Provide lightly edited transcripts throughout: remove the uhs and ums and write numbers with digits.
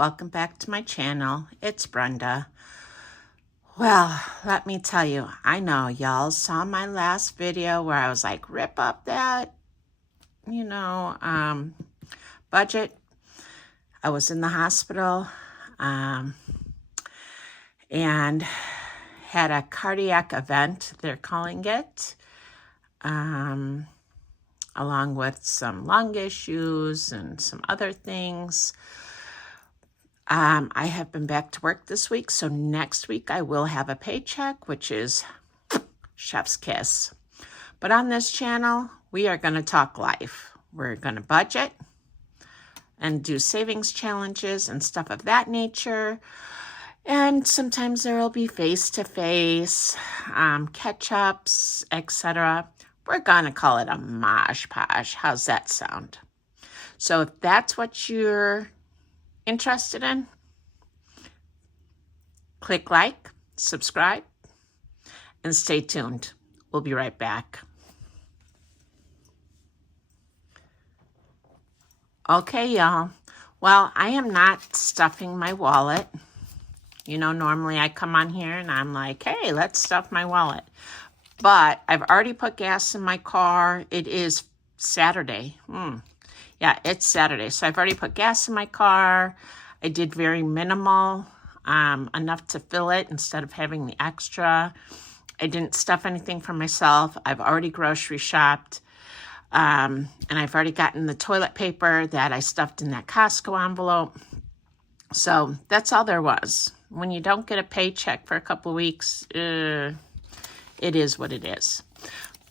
welcome back to my channel. It's Brenda. Well, let me tell you, I know y'all saw my last video where I was like, rip up that, budget. I was in the hospital and had a cardiac event, they're calling it, along with some lung issues and some other things. I have been back to work this week, so next week I will have a paycheck, which is chef's kiss. But on this channel, we are going to talk life. We're going to budget and do savings challenges and stuff of that nature. And sometimes there will be face-to-face, catch-ups, etc. We're going to call it a mosh posh. How's that sound? So if that's what you're interested in, click like, subscribe, and stay tuned. We'll be right back. Okay, y'all. Well, I am not stuffing my wallet. Normally I come on here and I'm like, hey, let's stuff my wallet. But I've already put gas in my car. It is Saturday. Yeah, it's Saturday. So I've already put gas in my car. I did very minimal, enough to fill it instead of having the extra. I didn't stuff anything for myself. I've already grocery shopped. And I've already gotten the toilet paper that I stuffed in that Costco envelope. So that's all there was. When you don't get a paycheck for a couple of weeks, it is what it is.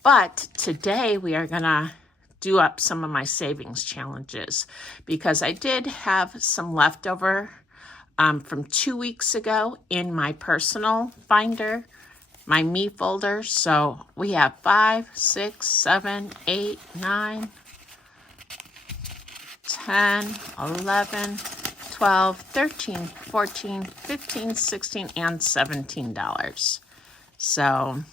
But today we are going to do up some of my savings challenges because I did have some leftover from 2 weeks ago in my personal binder, my me folder. So we have 5, 6, 7, 8, 9, 10, 11, 12, 13, 14, 15, 16, and $17. So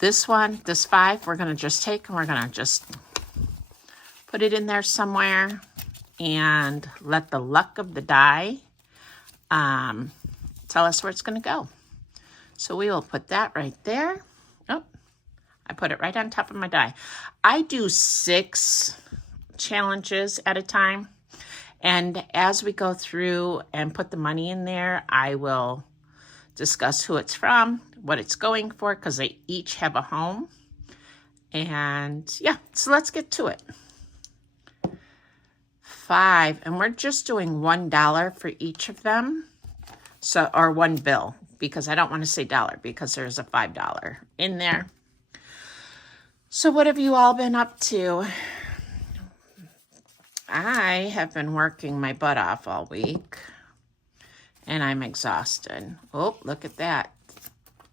this 5, we're going to just take and we're going to just put it in there somewhere and let the luck of the die tell us where it's going to go. So we will put that right there. Oh, I put it right on top of my die. I do 6 challenges at a time. And as we go through and put the money in there, I will discuss who it's from, what it's going for, because they each have a home. And yeah, so let's get to it. 5, and we're just doing $1 for each of them. So, or one bill, because I don't want to say dollar, because there's a $5 in there. So what have you all been up to? I have been working my butt off all week, and I'm exhausted. Oh, look at that.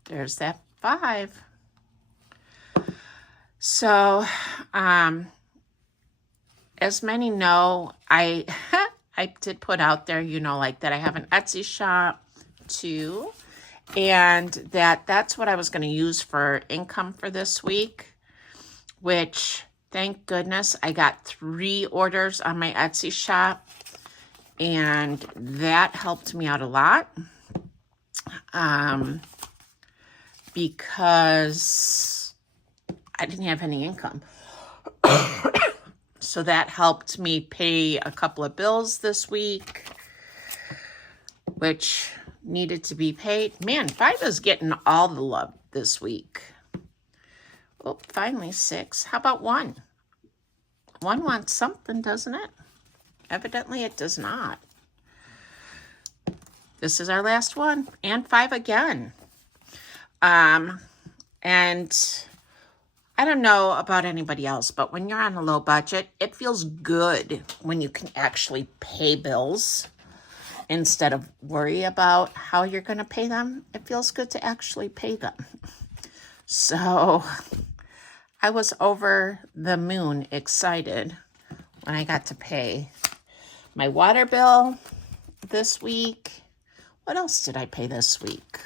There's that 5. So, as many know, I did put out there, like that I have an Etsy shop too, and that's what I was going to use for income for this week, which thank goodness I got 3 orders on my Etsy shop, and that helped me out a lot because I didn't have any income. So that helped me pay a couple of bills this week, which needed to be paid. Man, 5 is getting all the love this week. Oh, finally 6. How about 1? 1 wants something, doesn't it? Evidently it does not. This is our last one. And 5 again. And I don't know about anybody else, but when you're on a low budget, it feels good when you can actually pay bills instead of worry about how you're going to pay them. It feels good to actually pay them. So I was over the moon excited when I got to pay my water bill this week. What else did I pay this week?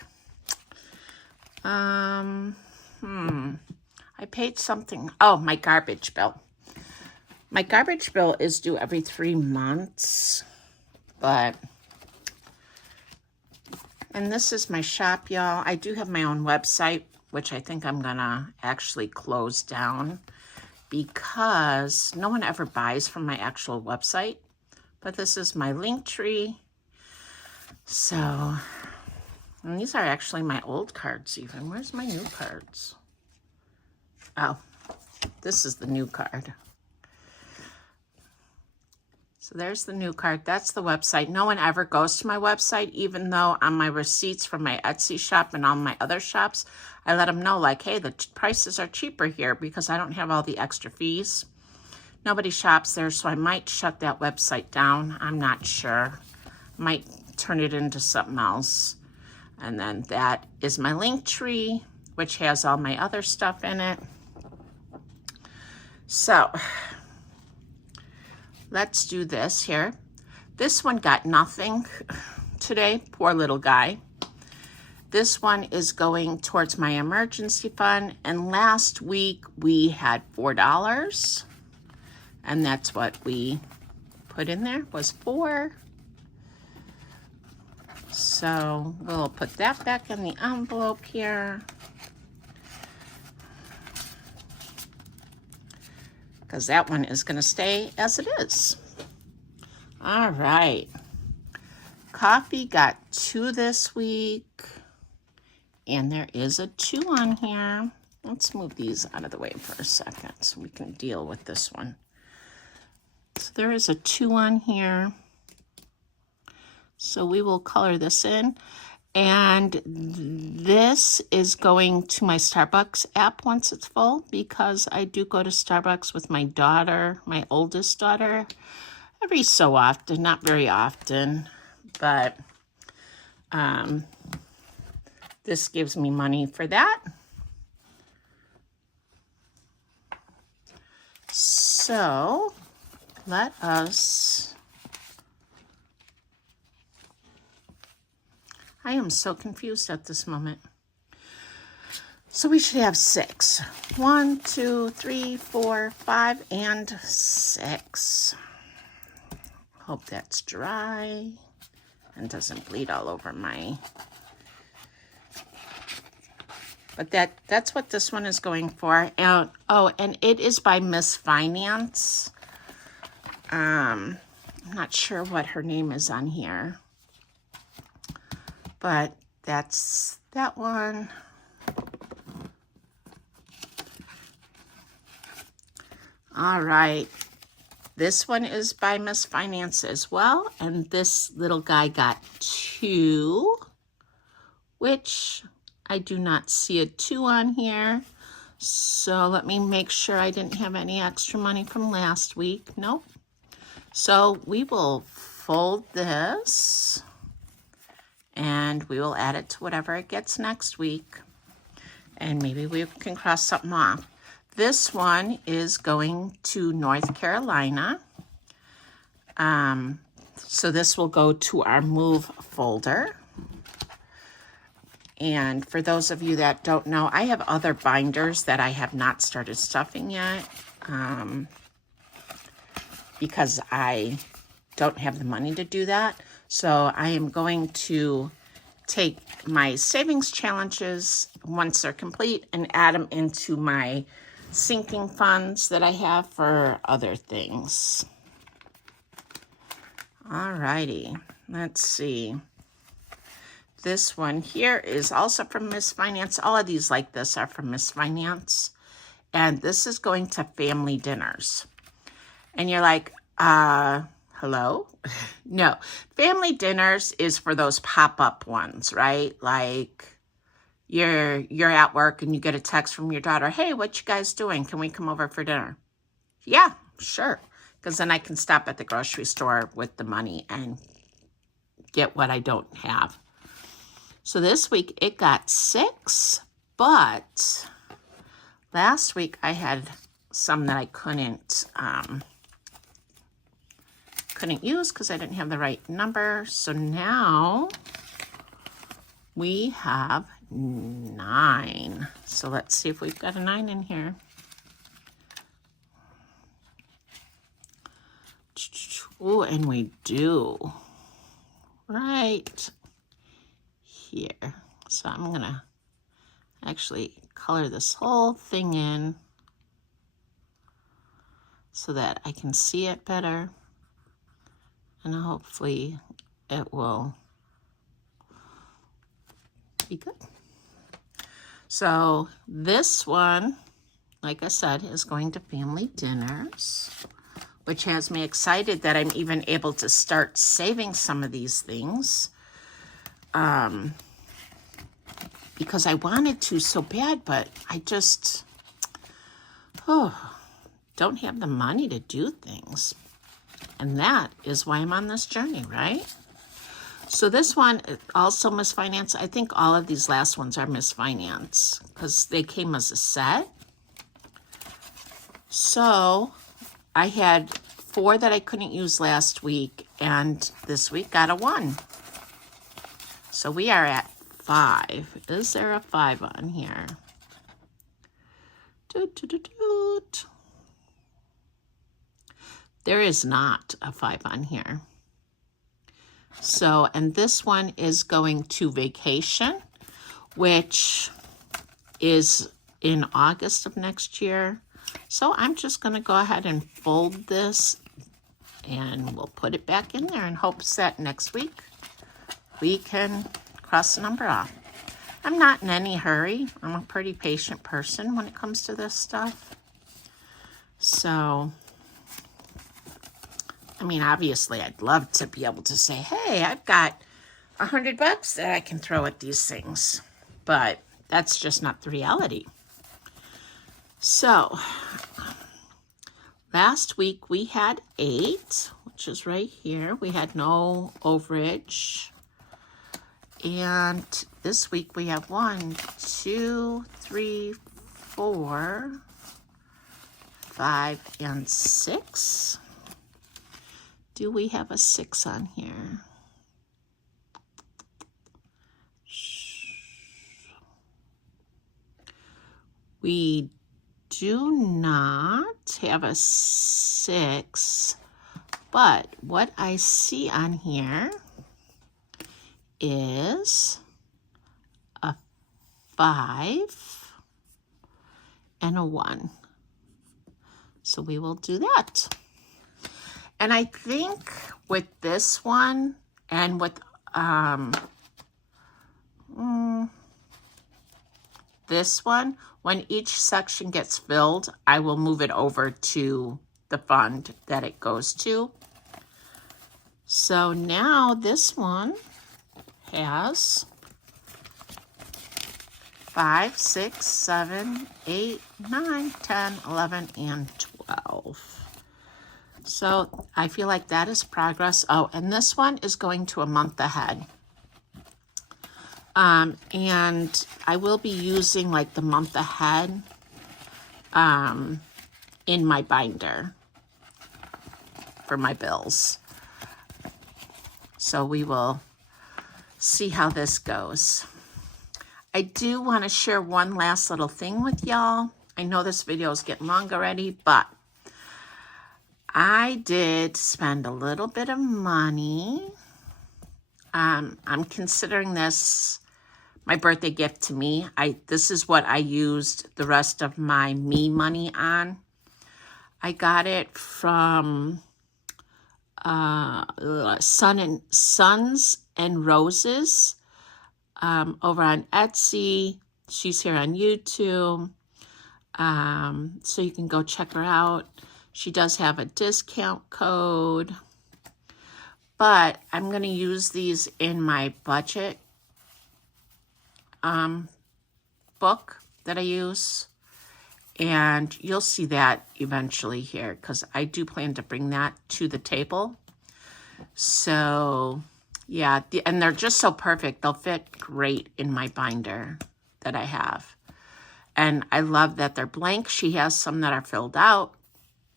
I paid something. Oh, my garbage bill. My garbage bill is due every 3 months, but, and this is my shop, y'all. I do have my own website, which I think I'm gonna actually close down because no one ever buys from my actual website. But this is my link tree. So, and these are actually my old cards even. Where's my new cards? Oh, this is the new card. So there's the new card. That's the website. No one ever goes to my website, even though on my receipts from my Etsy shop and all my other shops, I let them know, like, hey, the prices are cheaper here because I don't have all the extra fees. Nobody shops there, so I might shut that website down. I'm not sure. Might turn it into something else. And then that is my link tree, which has all my other stuff in it. So let's do this here. This one got nothing today, poor little guy. This one is going towards my emergency fund, and last week we had $4, and that's what we put in there, was 4. So we'll put that back in the envelope here, because that one is going to stay as it is. All right. Coffee got 2 this week, and there is a 2 on here. Let's move these out of the way for a second so we can deal with this one. So there is a 2 on here. So we will color this in. And this is going to my Starbucks app once it's full, because I do go to Starbucks with my daughter, my oldest daughter, every so often, not very often, but this gives me money for that. So let us, I am so confused at this moment. So we should have 6. 1, 2, 3, 4, 5, and 6. Hope that's dry and doesn't bleed all over my, but that's what this one is going for. And oh, and it is by Miss Finance. I'm not sure what her name is on here, but that's that one. All right. This one is by Miss Finance as well. And this little guy got 2, which I do not see a 2 on here. So let me make sure I didn't have any extra money from last week. Nope. So we will fold this and we will add it to whatever it gets next week. And maybe we can cross something off. This one is going to North Carolina. So this will go to our move folder. And for those of you that don't know, I have other binders that I have not started stuffing yet, because I don't have the money to do that. So I am going to take my savings challenges once they're complete and add them into my sinking funds that I have for other things. Alrighty, let's see. This one here is also from Miss Finance. All of these like this are from Miss Finance. And this is going to family dinners. And you're like, hello? No, family dinners is for those pop-up ones, right? Like you're at work and you get a text from your daughter, hey, what you guys doing? Can we come over for dinner? Yeah, sure. Because then I can stop at the grocery store with the money and get what I don't have. So this week it got 6, but last week I had some that I couldn't use because I didn't have the right number. So now we have 9. So let's see if we've got a 9 in here. Ooh, and we do. Right here. So I'm going to actually color this whole thing in so that I can see it better. And hopefully it will be good. So this one, like I said, is going to family dinners, which has me excited that I'm even able to start saving some of these things. Because I wanted to so bad, but I just, don't have the money to do things. And that is why I'm on this journey, right? So this one also Miss Finance. I think all of these last ones are Miss Finance because they came as a set. So I had 4 that I couldn't use last week, and this week got a 1. So we are at 5. Is there a 5 on here? There is not a 5 on here. So, and this one is going to vacation, which is in August of next year. So I'm just going to go ahead and fold this, and we'll put it back in there in hopes that next week we can cross the number off. I'm not in any hurry. I'm a pretty patient person when it comes to this stuff. So, I mean, obviously, I'd love to be able to say, hey, I've got $100 that I can throw at these things. But that's just not the reality. So, last week we had 8, which is right here. We had no overage. And this week we have 1, 2, 3, 4, 5, and 6. Do we have a 6 on here? We do not have a 6, but what I see on here is a 5 and a 1. So we will do that. And I think with this one and with this one, when each section gets filled, I will move it over to the fund that it goes to. So now this one has 5, 6, 7, 8, 9, 10, 11, and 12. So I feel like that is progress. Oh, and this one is going to a month ahead. And I will be using like the month ahead in my binder for my bills. So we will see how this goes. I do want to share one last little thing with y'all. I know this video is getting long already, but I did spend a little bit of money. I'm considering this my birthday gift to me. This is what I used the rest of my me money on. I got it from Sons and Roses over on Etsy. She's here on YouTube. So you can go check her out. She does have a discount code. But I'm going to use these in my budget book that I use. And you'll see that eventually here because I do plan to bring that to the table. So, yeah, and they're just so perfect. They'll fit great in my binder that I have. And I love that they're blank. She has some that are filled out,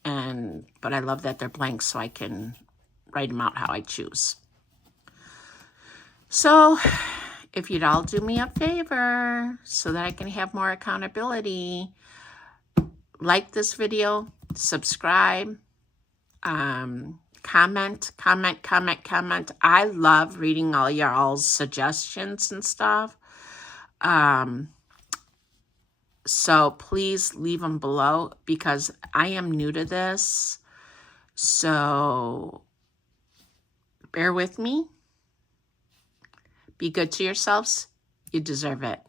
but I love that they're blank so I can write them out how I choose. So, if you'd all do me a favor so that I can have more accountability, like this video, subscribe, comment comment. I love reading all y'all's suggestions and stuff. So please leave them below because I am new to this. So bear with me. Be good to yourselves. You deserve it.